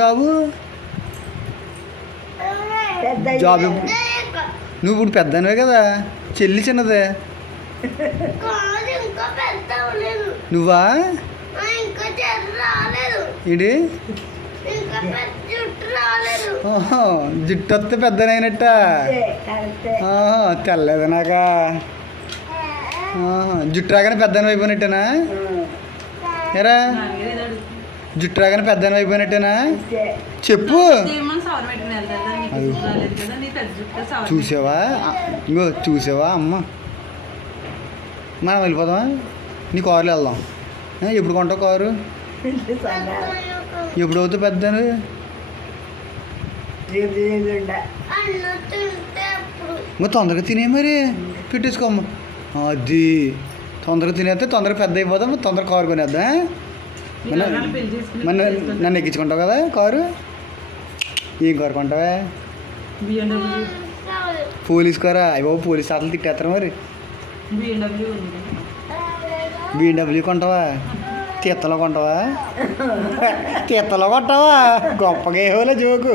Job job నువ్వు ఇప్పుడు పెద్దనివే కదా, చెల్లి చిన్నదే. నువ్వా ఏంటి జుట్టు వస్తే పెద్దనైనట్ట తెల్లదు నాకా. జుట్టు రాగానే పెద్దన అయిపోయినట్టేనా? ఎరా జుట్టు రాగానే పెద్దన అయిపోయినట్టేనా? చెప్పు. చూసావా ఇంకో చూసావా అమ్మ, మనం వెళ్ళిపోదామా? నీ కారులో వెళ్దాం. ఎప్పుడు కొంటావు కారు? ఎప్పుడు అవుతావు పెద్ద? తొందరగా తినే మరి పెట్టేసుకోమ్మ. అది తొందరగా తినేస్తే తొందరగా పెద్ద అయిపోదాం, తొందరగా కారు కొనేద్దా. మన నన్ను ఎక్కించుకుంటావు కదా కారు. ఏం కారు కొంటావా? పోలీస్ కారా? అయ్యో పోలీస్ ఆటలు తిట్టేస్తారు మరి. BMW కొంటావా? తీత్తలో కొంటావా? తీత్తలో కొంటావా? గొప్పగా ఏవోలే జోకు.